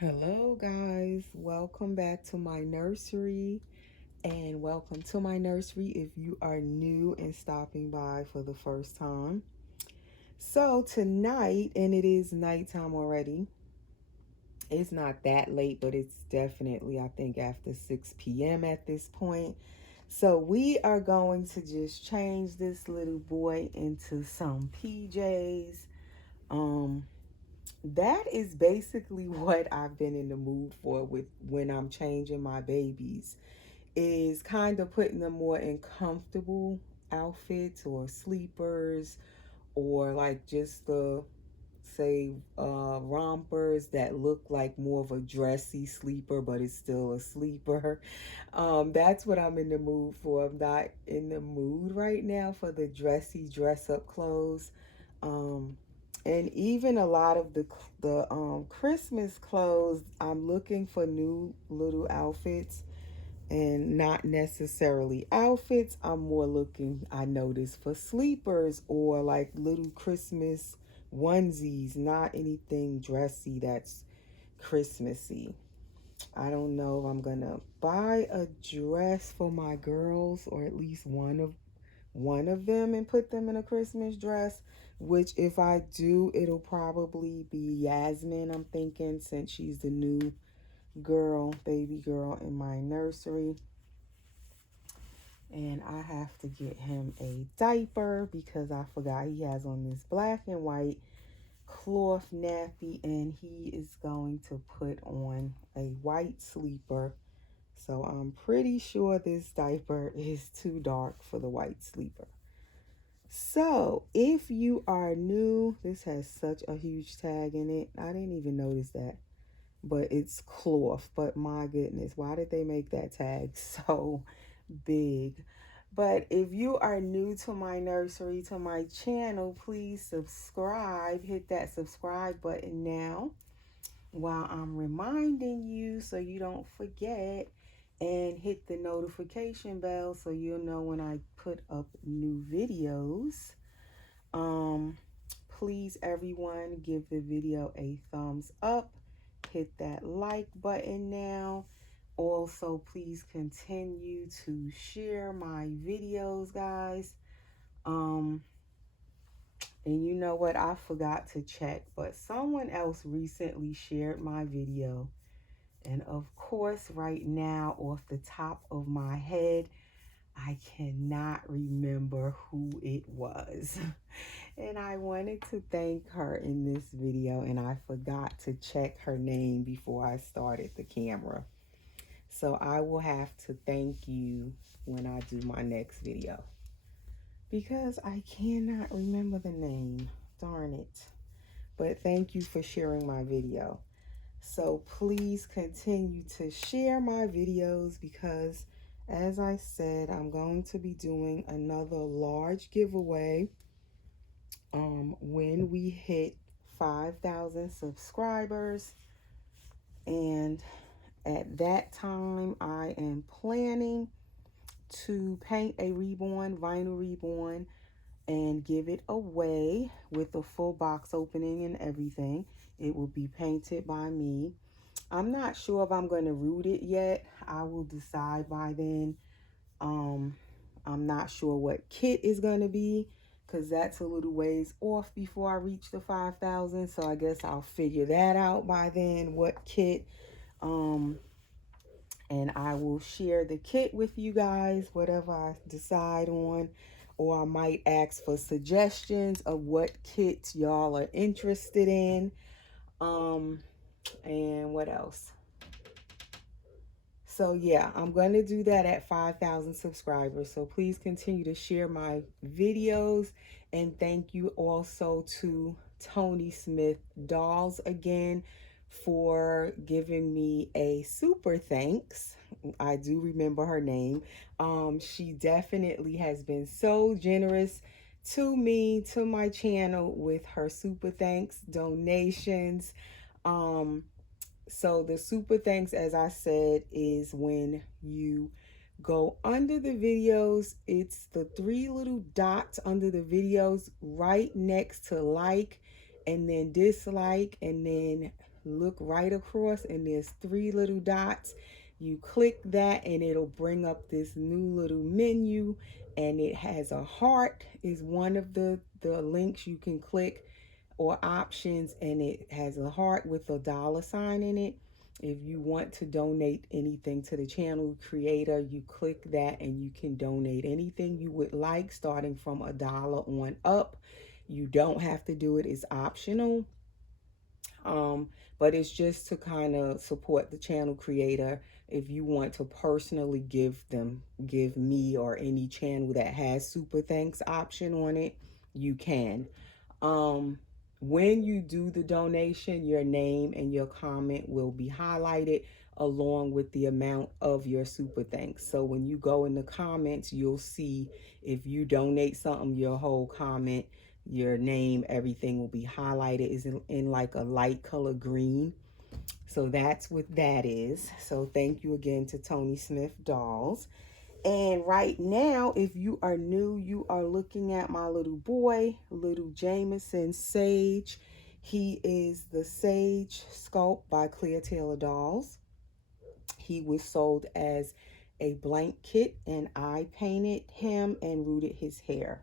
Hello guys, welcome back to my nursery and welcome to my nursery if you are new and stopping by for the first time. So tonight, and it is nighttime already, it's not that late, but it's definitely I think after 6 p.m. at this point. So we are going to just change this little boy into some PJs. Um that is basically what I've been in the mood for with when I'm changing my babies, is kind of putting them more in comfortable outfits or sleepers, or like just the say rompers that look like more of a dressy sleeper but it's still a sleeper. That's what I'm in the mood for. I'm not in the mood right now for the dressy dress up clothes. um and even a lot of the Christmas clothes, I'm looking for new little outfits, and not necessarily outfits. I'm more looking, I notice, for sleepers or like little Christmas onesies, not anything dressy that's Christmassy. I don't know if I'm gonna buy a dress for my girls, or at least one of them, and put them in a Christmas dress, which if I do, it'll probably be Yasmin, I'm thinking, since she's the new baby girl in my nursery. And I have to get him a diaper because I forgot he has on this black and white cloth nappy, and he is going to put on a white sleeper. So I'm pretty sure this diaper is too dark for the white sleeper. So if you are new, this has such a huge tag in it. I didn't even notice that, but it's cloth. But my goodness, why did they make that tag so big? But if you are new to my nursery, to my channel, please subscribe. Hit that subscribe button now while I'm reminding you so you don't forget. And hit the notification bell so you'll know when I put up new videos. Um, Please, everyone, give the video a thumbs up. Hit that like button now. Also, please continue to share my videos, guys. Um, and you know what? I forgot to check, but someone else recently shared my video. And of course, right now, off the top of my head, I cannot remember who it was. And I wanted to thank her in this video, and I forgot to check her name before I started the camera. So I will have to thank you when I do my next video, because I cannot remember the name. Darn it. But thank you for sharing my video. So please continue to share my videos because, as I said, I'm going to be doing another large giveaway when we hit 5,000 subscribers. And at that time, I am planning to paint a reborn, vinyl reborn, and give it away with a full box opening and everything. It will be painted by me. I'm not sure if I'm going to root it yet. I will decide by then. I'm not sure what kit is going to be because that's a little ways off before I reach the 5,000. So I guess I'll figure that out by then, what kit. Um, and I will share the kit with you guys, whatever I decide on. Or I might ask for suggestions of what kits y'all are interested in. And what else? So yeah, I'm going to do that at 5,000 subscribers. So please continue to share my videos. And thank you also to Tony Smith Dolls again for giving me a super thanks. I do remember her name. She definitely has been so generous to me, to my channel, with her super thanks donations. So the super thanks, as I said, is when you go under the videos, it's the three little dots under the videos right next to like and then dislike, and then look right across and there's 3 little dots. You click that and it'll bring up this new little menu, and it has a heart is one of the links you can click or options, and it has a heart with a $ in it. If you want to donate anything to the channel creator, you click that and you can donate anything you would like, starting from $1 on up. You don't have to do it, it's optional. um, but it's just to kind of support the channel creator. If you want to personally give me or any channel that has super thanks option on it, you can. um, when you do the donation, your name and your comment will be highlighted along with the amount of your super thanks. So when you go in the comments, you'll see if you donate something, your whole comment, your name, everything will be highlighted is in like a light color green. So that's what that is. So thank you again to Tony Smith Dolls. And right now, if you are new, you are looking at my little boy, little Jameson Sayge. He is the Sayge sculpt by Clear Taylor Dolls. He was sold as a blank kit, and I painted him and rooted his hair.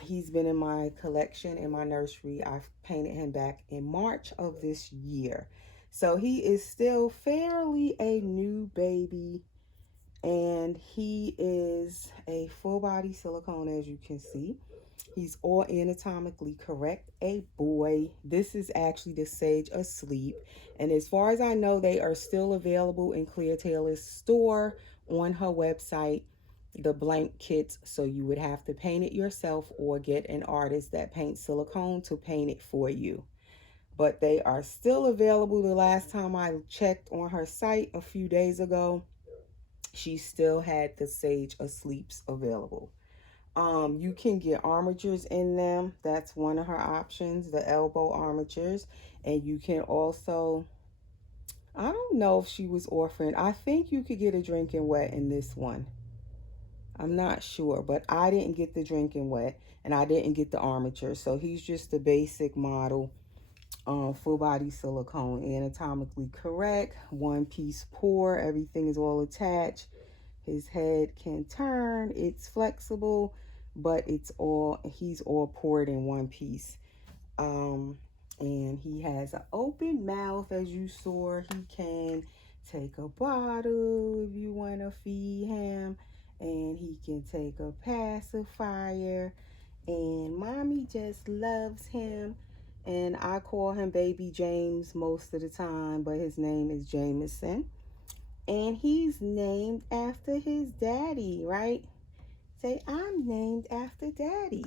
He's been in my collection in my nursery. I painted him back in March of this year. So he is still fairly a new baby, and he is a full body silicone, as you can see. He's all anatomically correct, a boy. This is actually the Sayge Asleep, and as far as I know, they are still available in Clear Taylor's store on her website, the blank kits. So you would have to paint it yourself or get an artist that paints silicone to paint it for you. But they are still available. The last time I checked on her site a few days ago, she still had the Sayge Asleeps available. You can get armatures in them. That's one of her options, the elbow armatures. And you can also, I don't know if she was offering, I think you could get a drinking wet in this one. I'm not sure, but I didn't get the drinking wet and I didn't get the armature. So he's just the basic model, full body silicone, anatomically correct, one piece pour, everything is all attached. His head can turn, it's flexible, but he's all poured in one piece. And he has an open mouth, as you saw. He can take a bottle if you want to feed him, and he can take a pacifier, and mommy just loves him. And I call him baby James most of the time, but his name is Jameson. And he's named after his daddy, right? Say, I'm named after daddy.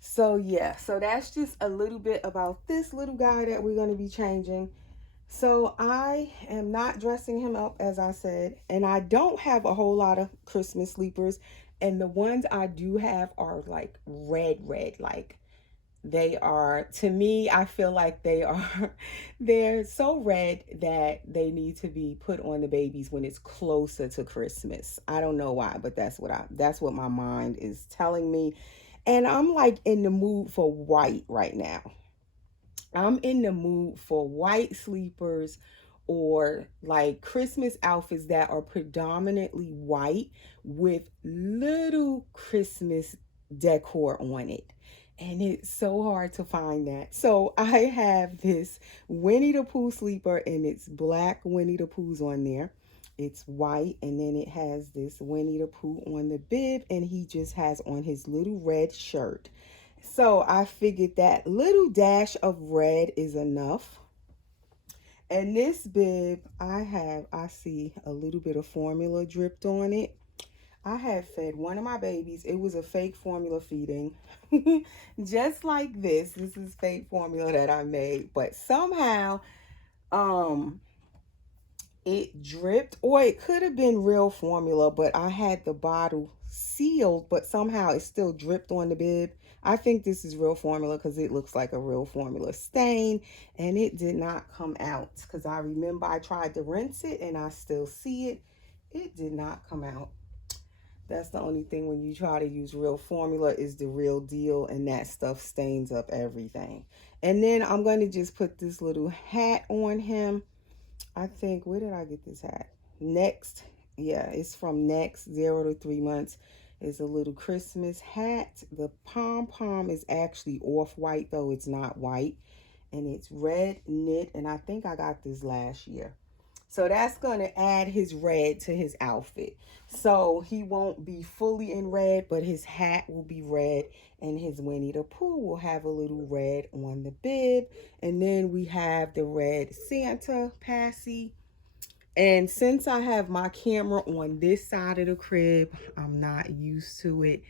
So yeah, so that's just a little bit about this little guy that we're going to be changing. So I am not dressing him up, as I said, and I don't have a whole lot of Christmas sleepers. And the ones I do have are like red, like they are, to me, I feel like they're so red that they need to be put on the babies when it's closer to Christmas. I don't know why, but that's what my mind is telling me. And I'm like in the mood for white right now. I'm in the mood for white sleepers or like Christmas outfits that are predominantly white with little Christmas decor on it. And it's so hard to find that. So I have this Winnie the Pooh sleeper, and it's black Winnie the Poohs on there. It's white, and then it has this Winnie the Pooh on the bib, and he just has on his little red shirt. So I figured that little dash of red is enough. And this bib, I see a little bit of formula dripped on it. I had fed one of my babies. It was a fake formula feeding. Just like this. This is fake formula that I made. But somehow, it dripped, or it could have been real formula, but I had the bottle sealed, but somehow it still dripped on the bib. I think this is real formula because it looks like a real formula stain, and it did not come out because I remember I tried to rinse it and I still see it. It did not come out. That's the only thing when you try to use real formula is the real deal, and that stuff stains up everything. And then I'm going to just put this little hat on him. I think, where did I get this hat? Next. Yeah, it's from Next, 0 to 3 months. It's a little Christmas hat. The pom-pom is actually off-white, though it's not white. And it's red knit, and I think I got this last year. So that's going to add his red to his outfit. So he won't be fully in red, but his hat will be red, and his Winnie the Pooh will have a little red on the bib. And then we have the red Santa passy. And since I have my camera on this side of the crib, I'm not used to it.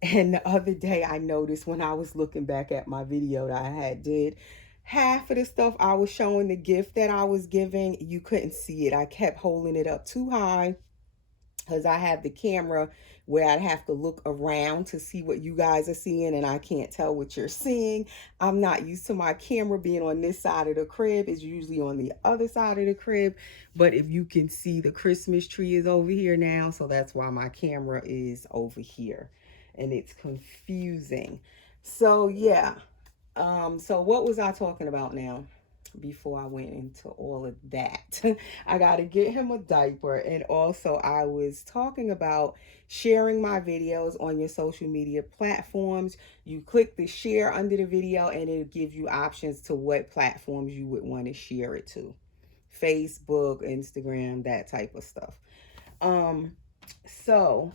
And the other day I noticed when I was looking back at my video that I had did, half of the stuff I was showing, the gift that I was giving, you couldn't see it. I kept holding it up too high because I have the camera where I'd have to look around to see what you guys are seeing, and I can't tell what you're seeing. I'm not used to my camera being on this side of the crib. It's usually on the other side of the crib. But if you can see, the Christmas tree is over here now, so that's why my camera is over here, and it's confusing. So yeah, so what was I talking about now? Before I went into all of that, I got to get him a diaper. And also I was talking about sharing my videos on your social media platforms. You click the share under the video and it'll give you options to what platforms you would want to share it to. Facebook, Instagram, that type of stuff. So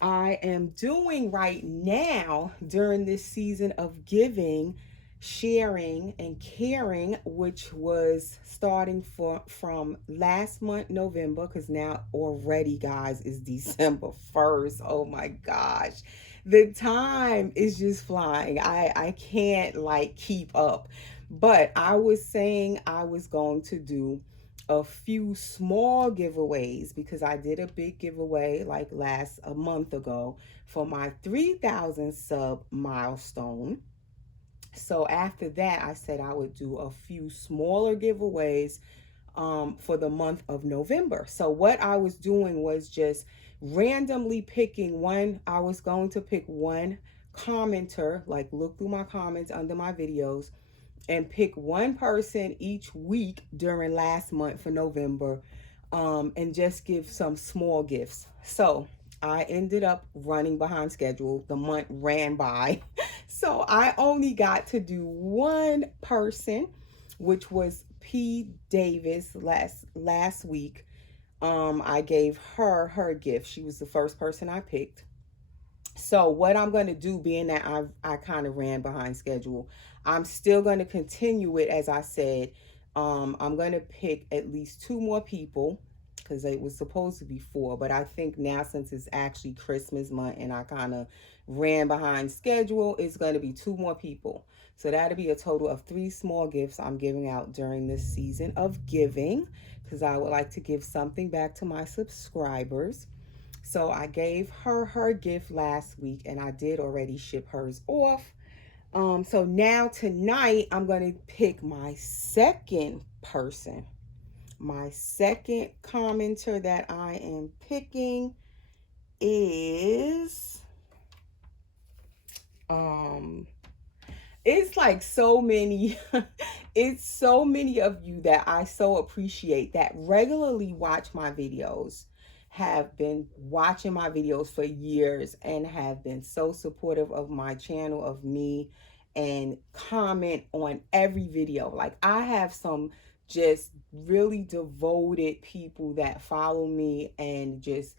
I am doing right now during this season of giving, sharing, and caring, which was starting from last month, November, because now already, guys, is December 1st. Oh my gosh. The time is just flying. I can't like keep up. But I was saying I was going to do a few small giveaways because I did a big giveaway like a month ago for my 3,000 sub milestone. So after that, I said I would do a few smaller giveaways for the month of November. So what I was doing was just randomly picking one. I was going to pick one commenter, like look through my comments under my videos, and pick one person each week during last month for November, and just give some small gifts. So I ended up running behind schedule. The month ran by. So I only got to do one person, which was P. Davis last week. I gave her gift. She was the first person I picked. So what I'm going to do, being that I kind of ran behind schedule, I'm still going to continue it as I said. I'm going to pick at least 2 more people because it was supposed to be 4. But I think now since it's actually Christmas month and I kind of ran behind schedule, it's going to be 2 more people. So that'll be a total of 3 small gifts I'm giving out during this season of giving because I would like to give something back to my subscribers. So I gave her gift last week and I did already ship hers off. So now tonight I'm going to pick my second person. My second commenter that I am picking is it's like so many it's so many of you that I so appreciate that regularly watch my videos, have been watching my videos for years and have been so supportive of my channel, of me, and comment on every video. Like I have some just really devoted people that follow me and just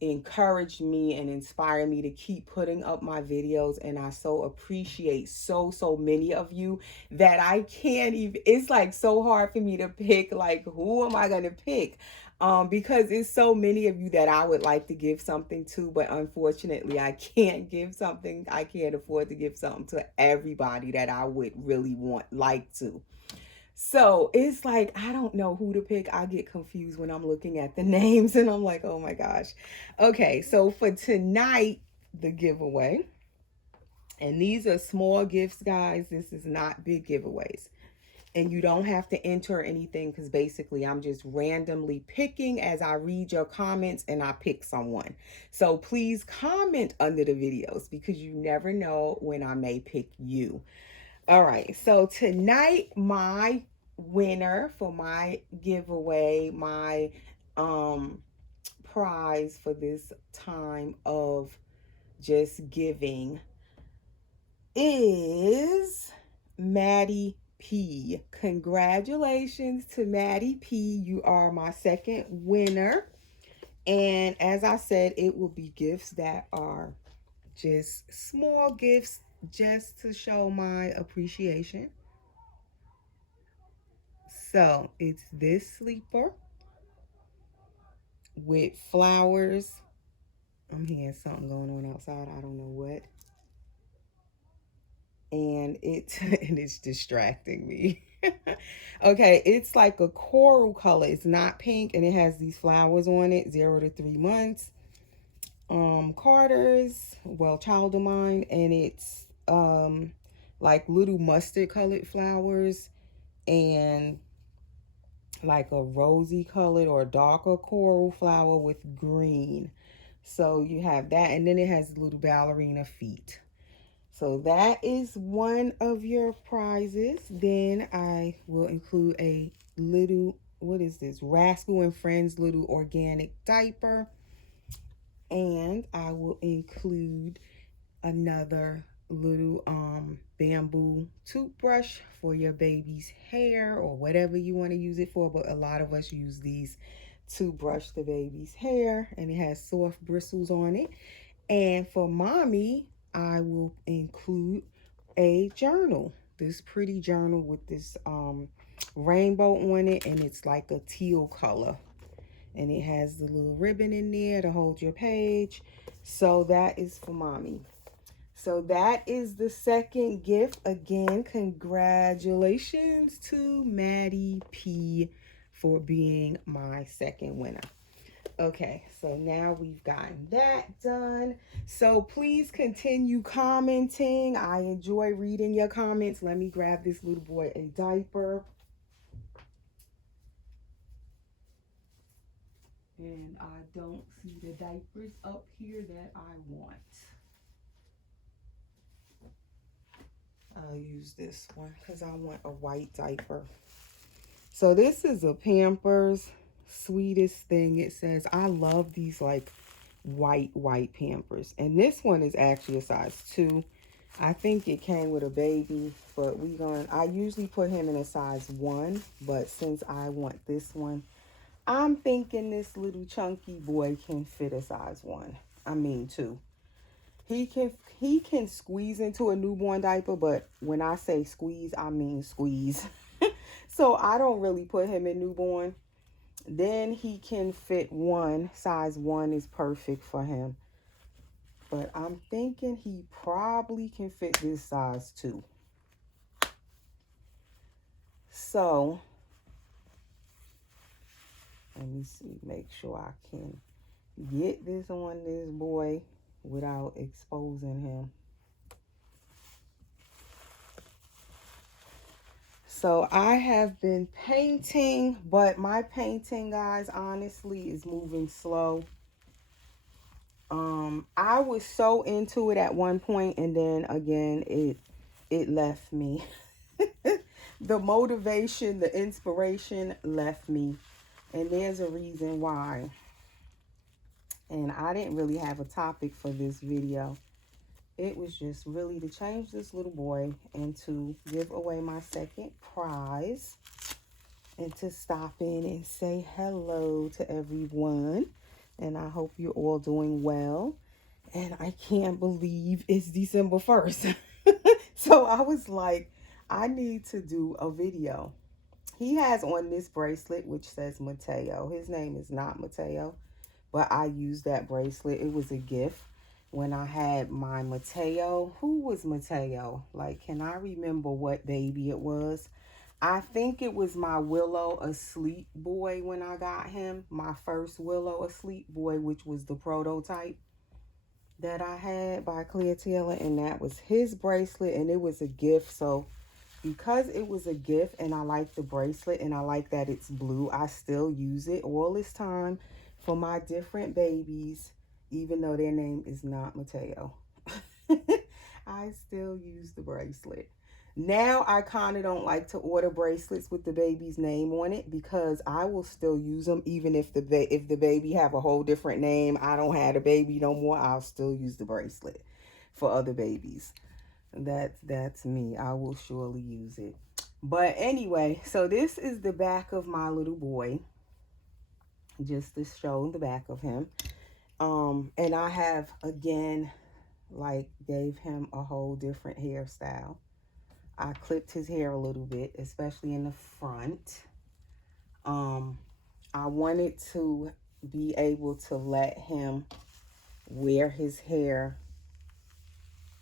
encourage me and inspire me to keep putting up my videos, and I so appreciate so many of you that I can't even, it's like so hard for me to pick like who am I gonna pick, because it's so many of you that I would like to give something to, but unfortunately I can't afford to give something to everybody that I would really like to. So it's like, I don't know who to pick. I get confused when I'm looking at the names and I'm like, oh my gosh. Okay, so for tonight, the giveaway, and these are small gifts, guys. This is not big giveaways. And you don't have to enter anything because basically I'm just randomly picking as I read your comments and I pick someone. So please comment under the videos because you never know when I may pick you. All right, so tonight my winner for my giveaway, my um prize for this time of just giving is Maddie P. Congratulations to Maddie P. You are my second winner. And as I said, it will be gifts that are just small gifts just to show my appreciation. So it's this sleeper with flowers. I'm hearing something going on outside. I don't know what. And and it's distracting me. Okay, it's like a coral color. It's not pink, and it has these flowers on it. 0 to 3 months. Carter's, well, child of mine, and it's like little mustard colored flowers and like a rosy colored or darker coral flower with green. So you have that, and then it has little ballerina feet. So that is one of your prizes. Then I will include a little, what is this? Rascal and Friends little organic diaper. And I will include another little bamboo toothbrush for your baby's hair or whatever you want to use it for. But a lot of us use these to brush the baby's hair, and it has soft bristles on it. And for mommy, I will include a journal, this pretty journal with this rainbow on it, and it's like a teal color, and it has the little ribbon in there to hold your page. So that is for mommy. So that is the second gift. Again, congratulations to Maddie P for being my second winner. Okay, so now we've gotten that done. So please continue commenting. I enjoy reading your comments. Let me grab this little boy a diaper. And I don't see the diapers up here that I want. I'll use this one because I want a white diaper. So this is a Pampers Sweetest Thing. It says, I love these like white Pampers. And this one is actually a size 2. I think it came with a baby, but I usually put him in a size 1. But since I want this one, I'm thinking this little chunky boy can fit a size 1. I mean 2. He can squeeze into a newborn diaper, but when I say squeeze, I mean squeeze. So I don't really put him in newborn. Then he can fit 1. Size 1 is perfect for him. But I'm thinking he probably can fit this size 2. So let me see, make sure I can get this on this boy without exposing him. So I have been painting, but my painting, guys, honestly is moving slow. I was so into it at one point, and then again it left me. The motivation, the inspiration left me, and there's a reason why. And I didn't really have a topic for this video. It was just really to change this little boy and to give away my second prize and to stop in and say hello to everyone. And I hope you're all doing well. And I can't believe it's December 1st. So I was like, I need to do a video. He has on this bracelet which says Mateo. His name is not Mateo, but I used that bracelet. It was a gift when I had my Mateo. Who was Mateo? Like, can I remember what baby it was? I think it was my Willow Asleep boy when I got him. My first Willow Asleep boy, which was the prototype that I had by Clear Taylor. And that was his bracelet, and it was a gift. So because it was a gift and I like the bracelet and I like that it's blue, I still use it all this time for my different babies, even though their name is not Mateo. I still use the bracelet. Now I kind of don't like to order bracelets with the baby's name on it because I will still use them even if the baby have a whole different name. I don't have a baby no more. I'll still use the bracelet for other babies. That's me. I will surely use it. But anyway, so this is the back of my little boy, just to show the back of him. And I have again like gave him a whole different hairstyle. I clipped his hair a little bit, especially in the front. I wanted to be able to let him wear his hair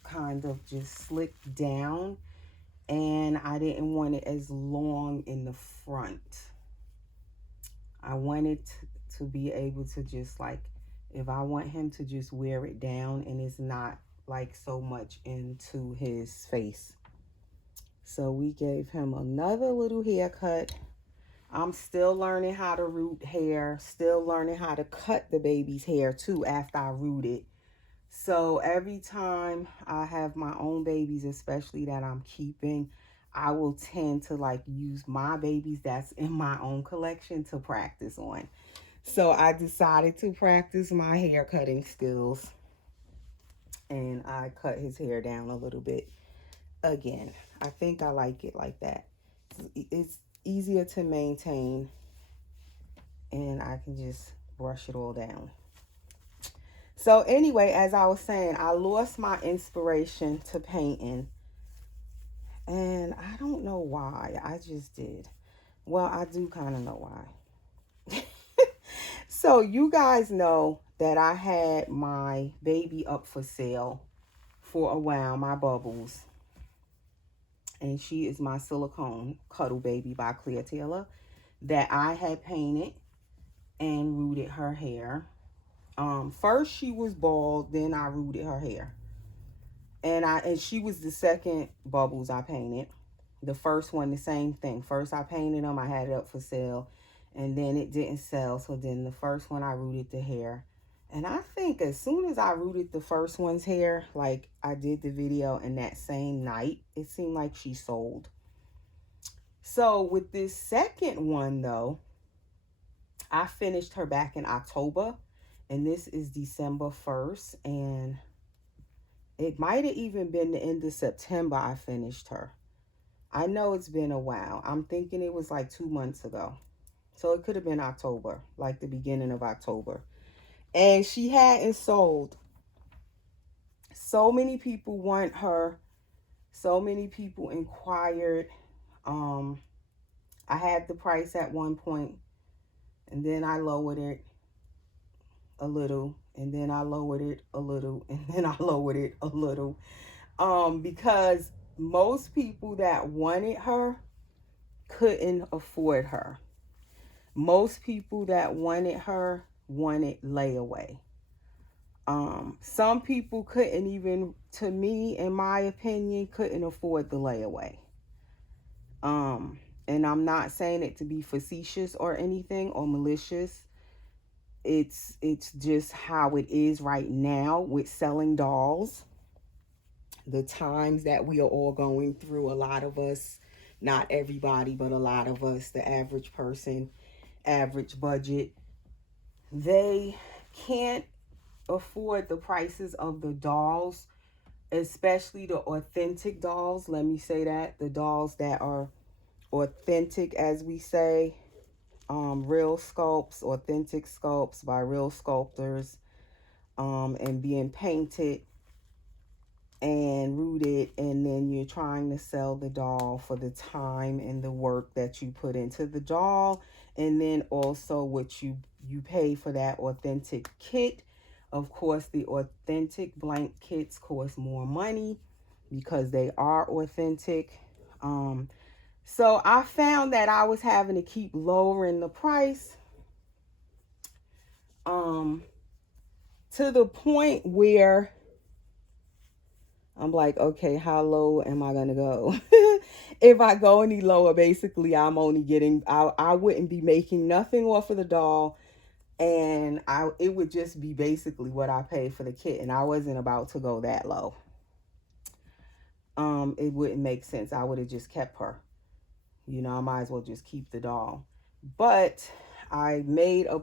kind of just slicked down, and I didn't want it as long in the front. I wanted to be able to just like, if I want him to just wear it down and it's not like so much into his face. So we gave him another little haircut. I'm still learning how to root hair, still learning how to cut the baby's hair too after I root it. So every time I have my own babies, especially that I'm keeping, I will tend to like use my babies that's in my own collection to practice on. So I decided to practice my hair cutting skills, and I cut his hair down a little bit again. I think I like it like that. It's easier to maintain, and I can just brush it all down. So anyway, as I was saying, I lost my inspiration to painting, and I don't know why. I just did. Well, I do kind of know why. So you guys know that I had my baby up for sale for a while, my Bubbles. And she is my silicone cuddle baby by Claire Taylor that I had painted and rooted her hair. First she was bald, then I rooted her hair. And she was the second Bubbles I painted. The first one, the same thing. First I painted them, I had it up for sale, and then it didn't sell. So then the first one I rooted the hair. And I think as soon as I rooted the first one's hair, like I did the video, and that same night, it seemed like she sold. So with this second one though, I finished her back in October, and this is December 1st, and it might have even been the end of September I finished her. I know it's been a while. I'm thinking it was like 2 months ago. So it could have been October, like the beginning of October. And she hadn't sold. So many people want her. So many people inquired. I had the price at one point, and then I lowered it a little, and then I lowered it a little, and then I lowered it a little. Because most people that wanted her couldn't afford her. Most people that wanted her wanted layaway. Some people couldn't even, to me, in my opinion, couldn't afford the layaway. And I'm not saying it to be facetious or anything or malicious. It's just how it is right now with selling dolls. The times that we are all going through, a lot of us, not everybody, but a lot of us, the average person, average budget, they can't afford the prices of the dolls, especially the authentic dolls. Let me say that, the dolls that are authentic, as we say, real sculpts, authentic sculpts by real sculptors, and being painted and rooted, and then you're trying to sell the doll for the time and the work that you put into the doll, and then also what you pay for that authentic kit. Of course, the authentic blank kits cost more money because they are authentic. So I found that I was having to keep lowering the price, to the point where I'm like, okay, how low am I going to go? If I go any lower, basically, I'm only getting, I wouldn't be making nothing off of the doll. And it would just be basically what I paid for the kit. And I wasn't about to go that low. it wouldn't make sense. I would have just kept her. I might as well just keep the doll. But I made a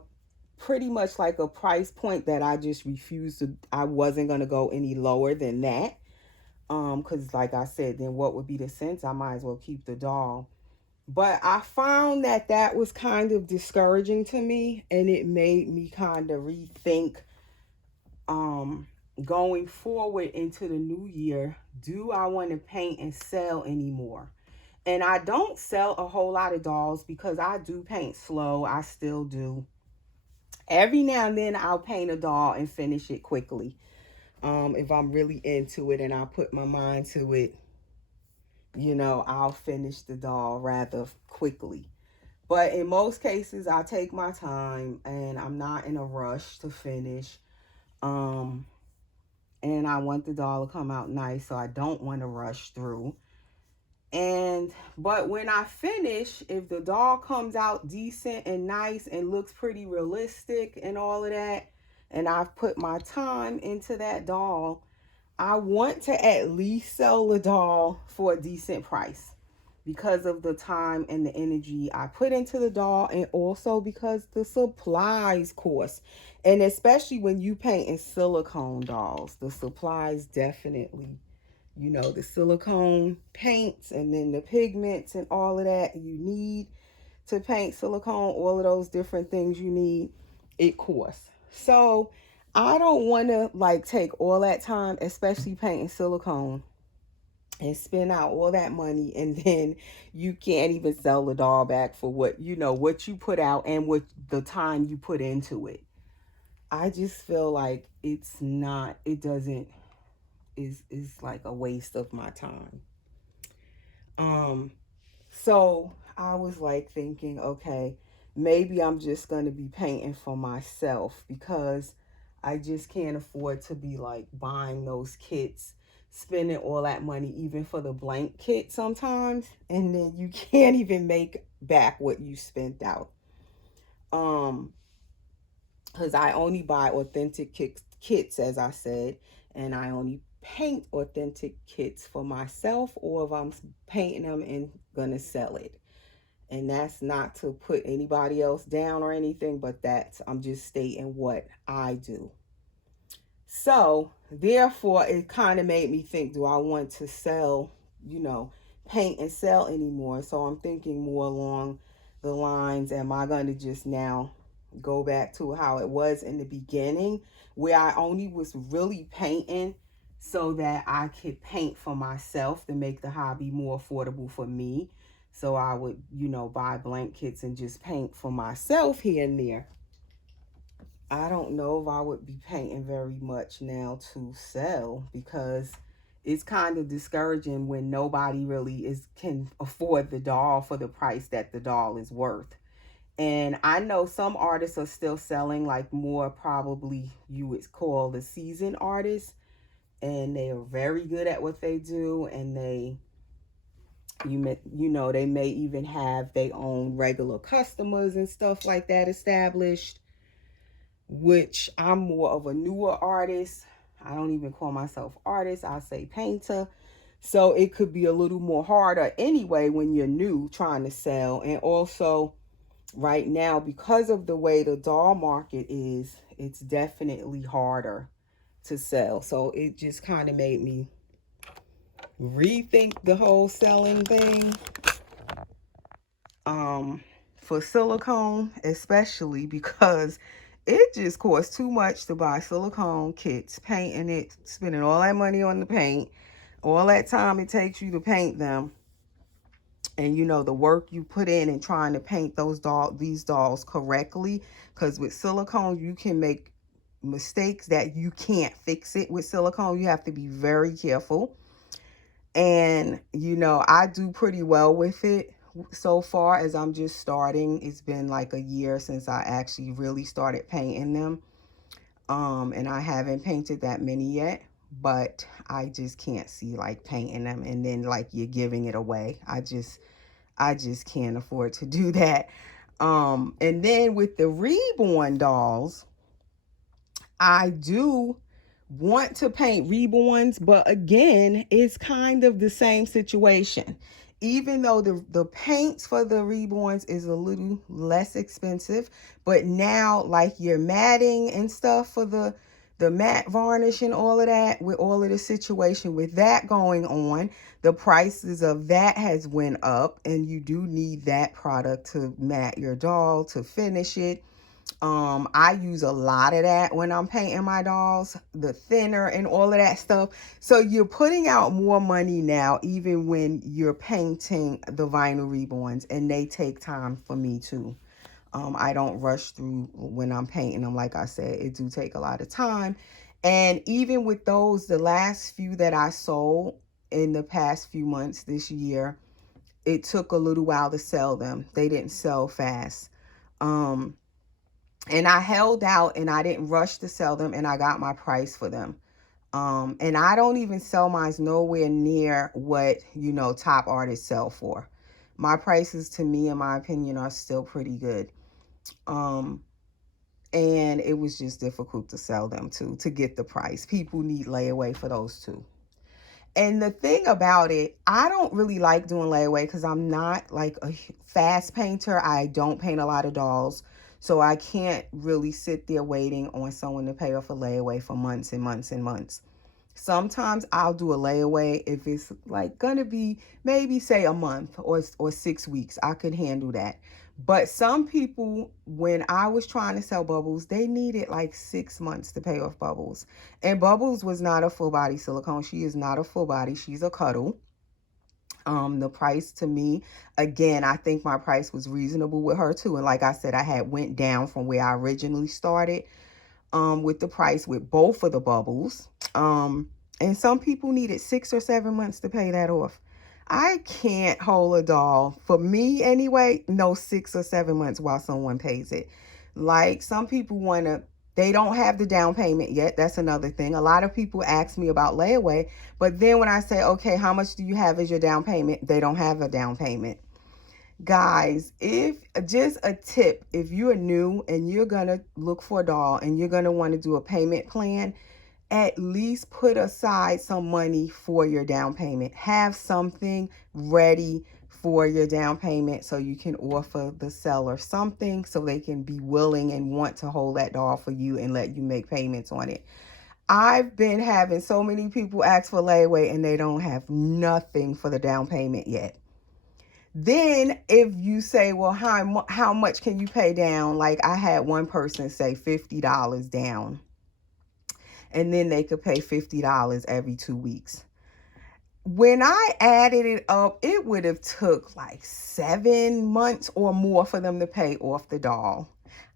pretty much like a price point that I just refused to, I wasn't going to go any lower than that. Because like I said, then what would be the sense? I might as well keep the doll. But I found that that was kind of discouraging to me, and it made me kind of rethink um going forward into the new year. Do I want to paint and sell anymore? And I don't sell a whole lot of dolls because I do paint slow. I still do. Every now and then I'll paint a doll and finish it quickly. If I'm really into it and I put my mind to it, I'll finish the doll rather quickly. But in most cases, I take my time and I'm not in a rush to finish. Um, and I want the doll to come out nice, so I don't want to rush through. But when I finish, if the doll comes out decent and nice and looks pretty realistic and all of that, and I've put my time into that doll, I want to at least sell the doll for a decent price because of the time and the energy I put into the doll, and also because the supplies cost. And especially when you paint in silicone dolls, the supplies definitely, the silicone paints and then the pigments and all of that you need to paint silicone, all of those different things you need, it costs. So I don't want to like take all that time, especially painting silicone, and spend out all that money, and then you can't even sell the doll back for what you put out and what the time you put into it. I just feel like it doesn't is like a waste of my time. Um, so I was like thinking, okay, maybe I'm just gonna be painting for myself because I just can't afford to be like buying those kits, spending all that money even for the blank kit sometimes, and then you can't even make back what you spent out. Um, because I only buy authentic kits, as I said, and I only paint authentic kits for myself, or if I'm painting them and gonna sell it. And that's not to put anybody else down or anything, but I'm just stating what I do. So therefore it kind of made me think, do I want to sell, you know, paint and sell anymore? So I'm thinking more along the lines, am I going to just now go back to how it was in the beginning, where I only was really painting so that I could paint for myself to make the hobby more affordable for me? So I would, buy blank kits and just paint for myself here and there. I don't know if I would be painting very much now to sell, because it's kind of discouraging when nobody really can afford the doll for the price that the doll is worth. And I know some artists are still selling, like more probably you would call the seasoned artists, and they are very good at what they do, and they may even have their own regular customers and stuff like that established, which I'm more of a newer artist. I don't even call myself artist, I say painter. So it could be a little more harder anyway when you're new trying to sell. And also right now, because of the way the doll market is, it's definitely harder to sell. So it just kind of made me rethink the whole selling thing. For silicone, especially because it just costs too much to buy silicone kits, painting it, spending all that money on the paint, all that time it takes you to paint them, and the work you put in trying to paint these dolls correctly. Because with silicone you can make mistakes that you can't fix it. With silicone you have to be very careful, and I do pretty well with it so far, as I'm just starting. It's been like a year since I actually really started painting them, and I haven't painted that many yet, but I just can't see like painting them and then like you're giving it away. I just can't afford to do that. And then with the reborn dolls, I do want to paint reborns, but again, it's kind of the same situation. Even though the paints for the reborns is a little less expensive, but now like your matting and stuff for the matte varnish and all of that, with all of the situation with that going on, the prices of that has went up, and you do need that product to mat your doll, to finish it. I use a lot of that when I'm painting my dolls, the thinner and all of that stuff. So you're putting out more money now, even when you're painting the vinyl reborns, and they take time for me too. I don't rush through when I'm painting them. Like I said, it do take a lot of time. And even with those, the last few that I sold in the past few months this year, it took a little while to sell them. They didn't sell fast. And I held out and I didn't rush to sell them, and I got my price for them. And I don't even sell mine nowhere near what, top artists sell for. My prices, to me, in my opinion, are still pretty good. And it was just difficult to sell them to get the price. People need layaway for those too. And the thing about it, I don't really like doing layaway because I'm not like a fast painter. I don't paint a lot of dolls. So I can't really sit there waiting on someone to pay off a layaway for months and months and months. Sometimes I'll do a layaway if it's like gonna be maybe say a month or 6 weeks. I could handle that. But some people, when I was trying to sell Bubbles, they needed like 6 months to pay off Bubbles. And Bubbles was not a full body silicone. She is not a full body. She's a cuddle. The price, to me, again, I think my price was reasonable with her too. And like I said, I had went down from where I originally started with the price with both of the Bubbles. And some people needed 6 or 7 months to pay that off. I can't hold a doll, for me anyway, no 6 or 7 months while someone pays it. Like some people they don't have the down payment yet. That's another thing. A lot of people ask me about layaway, but then when I say, okay, how much do you have as your down payment? They don't have a down payment. Guys, if just a tip, if you're new and you're gonna look for a doll and you're gonna want to do a payment plan, at least put aside some money for your down payment. Have something ready for your down payment so you can offer the seller something so they can be willing and want to hold that doll for you and let you make payments on it. I've been having so many people ask for layaway and they don't have nothing for the down payment yet. Then if you say, well, how much can you pay down? Like I had one person say $50 down. And then they could pay $50 every 2 weeks. When I added it up, it would have took like 7 months or more for them to pay off the doll.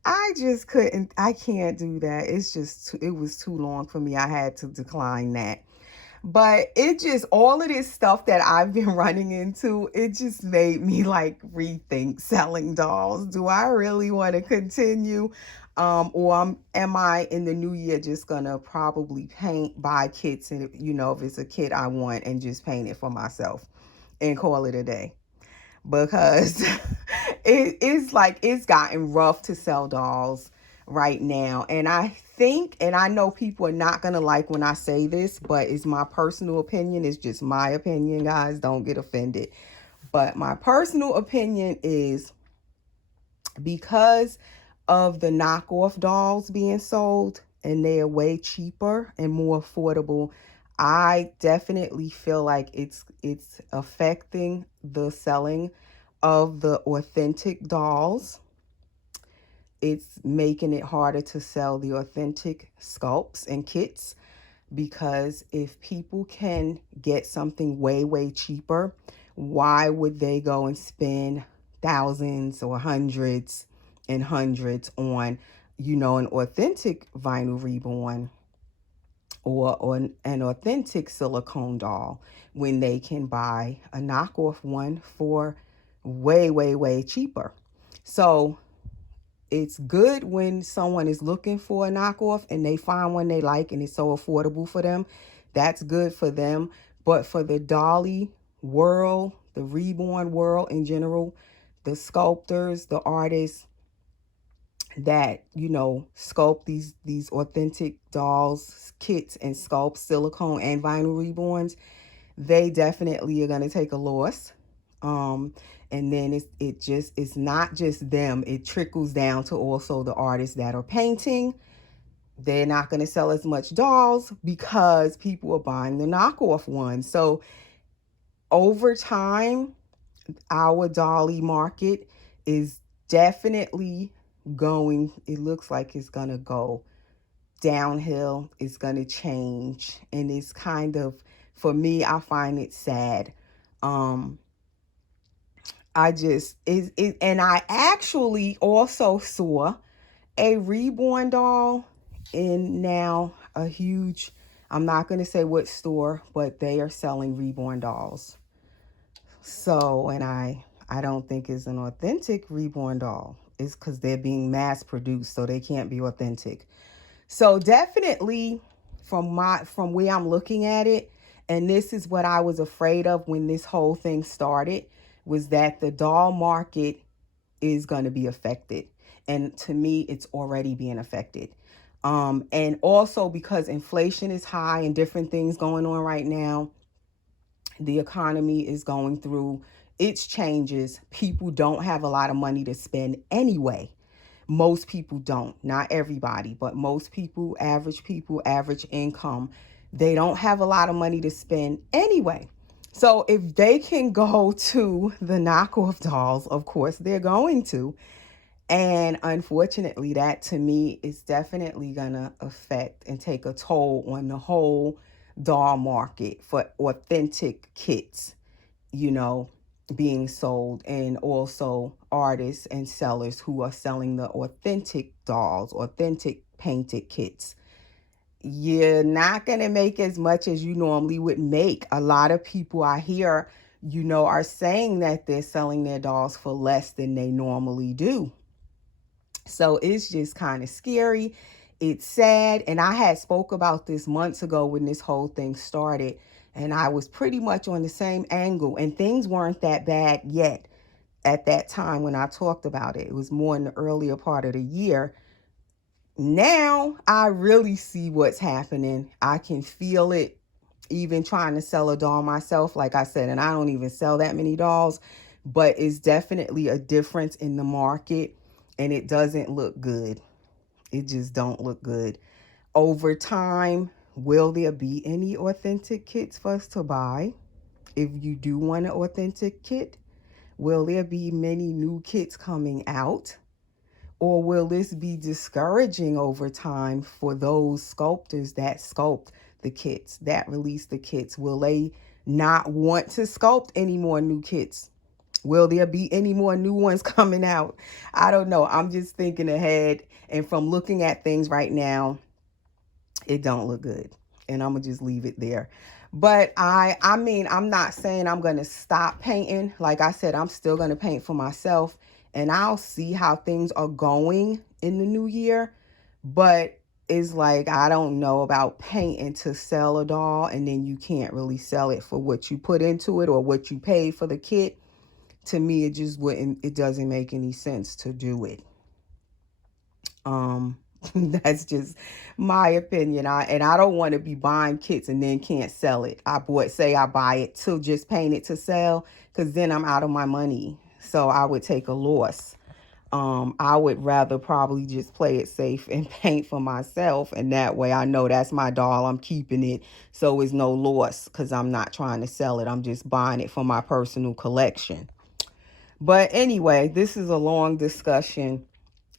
I can't do that. It was too long for me. I had to decline that. But it just, all of this stuff that I've been running into, it just made me like rethink selling dolls. Do I really want to continue? Or am I in the new year just gonna probably buy kits, and if it's a kit I want, and just paint it for myself and call it a day? Because it's gotten rough to sell dolls right now. And I think, and I know people are not gonna like when I say this, but it's my personal opinion. It's just my opinion, guys. Don't get offended. But my personal opinion is, because of the knockoff dolls being sold and they are way cheaper and more affordable, I definitely feel like it's affecting the selling of the authentic dolls. It's making it harder to sell the authentic sculpts and kits, because if people can get something way, way cheaper, why would they go and spend thousands or hundreds and hundreds on, an authentic vinyl reborn or an authentic silicone doll, when they can buy a knockoff one for way, way, way cheaper? So it's good when someone is looking for a knockoff and they find one they like and it's so affordable for them. That's good for them. But for the dolly world, the reborn world in general, the sculptors, the artists, that, you know, sculpt these authentic dolls kits and sculpt silicone and vinyl reborns, they definitely are going to take a loss. And then it's not just them, it trickles down to also the artists that are painting. They're not going to sell as much dolls because people are buying the knockoff ones. So over time, our dolly market is definitely going, it looks like it's going to go downhill. It's going to change. And it's kind of, for me, I find it sad. I just, and I actually also saw a reborn doll in now a huge, I'm not going to say what store, but they are selling reborn dolls. So, and I don't think it's an authentic reborn doll. It's because they're being mass produced, so they can't be authentic. So definitely from where I'm looking at it, and this is what I was afraid of when this whole thing started, was that the doll market is going to be affected. And to me, it's already being affected. And also because inflation is high and different things going on right now, the economy is going through its changes. People don't have a lot of money to spend anyway. Most people don't, not everybody, but most people, average income, they don't have a lot of money to spend anyway. So if they can go to the knockoff dolls, of course they're going to. And unfortunately, that to me is definitely going to affect and take a toll on the whole doll market for authentic kits, you know, being sold, and also artists and sellers who are selling the authentic dolls, authentic painted kits. You're not going to make as much as you normally would make. A lot of people I hear, you know, are saying that they're selling their dolls for less than they normally do. So it's just kind of scary. It's sad. And I had spoke about this months ago when this whole thing started. And I was pretty much on the same angle. And things weren't that bad yet at that time when I talked about it. It was more in the earlier part of the year. Now I really see what's happening. I can feel it, even trying to sell a doll myself, like I said, and I don't even sell that many dolls, but it's definitely a difference in the market, and it doesn't look good. It just don't look good. Over time, will there be any authentic kits for us to buy? If you do want an authentic kit, will there be many new kits coming out? Or will this be discouraging over time for those sculptors that sculpt the kits, that release the kits? Will they not want to sculpt any more new kits? Will there be any more new ones coming out? I don't know. I'm just thinking ahead. And from looking at things right now, it don't look good. And I'm going to just leave it there. But I mean, I'm not saying I'm going to stop painting. Like I said, I'm still going to paint for myself. And I'll see how things are going in the new year. But it's like, I don't know about painting to sell a doll, and then you can't really sell it for what you put into it or what you paid for the kit. To me, it just wouldn't, it doesn't make any sense to do it. That's just my opinion. I don't want to be buying kits and then can't sell it. I buy it to just paint it to sell, because then I'm out of my money. So I would take a loss. I would rather probably just play it safe and paint for myself, and that way I know that's my doll. I'm keeping it, so it's no loss because I'm not trying to sell it. I'm just buying it for my personal collection. But anyway, this is a long discussion.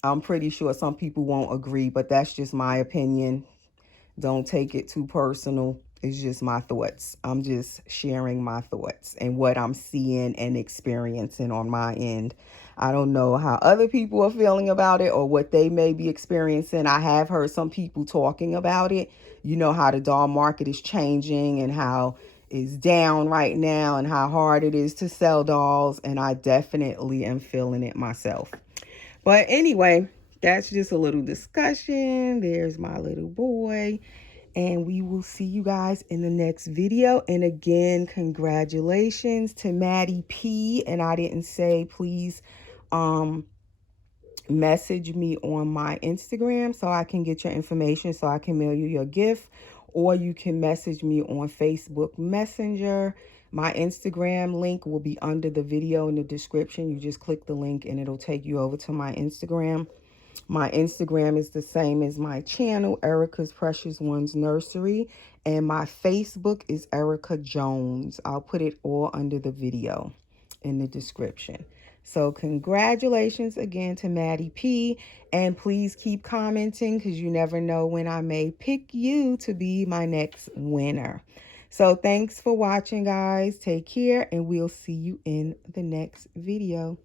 I'm pretty sure some people won't agree, but that's just my opinion. Don't take it too personal. It's just my thoughts. I'm just sharing my thoughts and what I'm seeing and experiencing on my end. I don't know how other people are feeling about it or what they may be experiencing. I have heard some people talking about it. You know how the doll market is changing and how it's down right now and how hard it is to sell dolls. And I definitely am feeling it myself. But anyway, that's just a little discussion. There's my little boy. And we will see you guys in the next video. And again, congratulations to Maddie P. And I didn't say, please message me on my Instagram so I can get your information so I can mail you your gift, or you can message me on Facebook Messenger. My Instagram link will be under the video in the description. You just click the link and it'll take you over to my Instagram. My Instagram is the same as my channel, Erica's Precious Ones Nursery, and my Facebook is Erica Jones. I'll put it all under the video in the description. So congratulations again to Maddie P, and please keep commenting because you never know when I may pick you to be my next winner. So thanks for watching, guys. Take care, and we'll see you in the next video.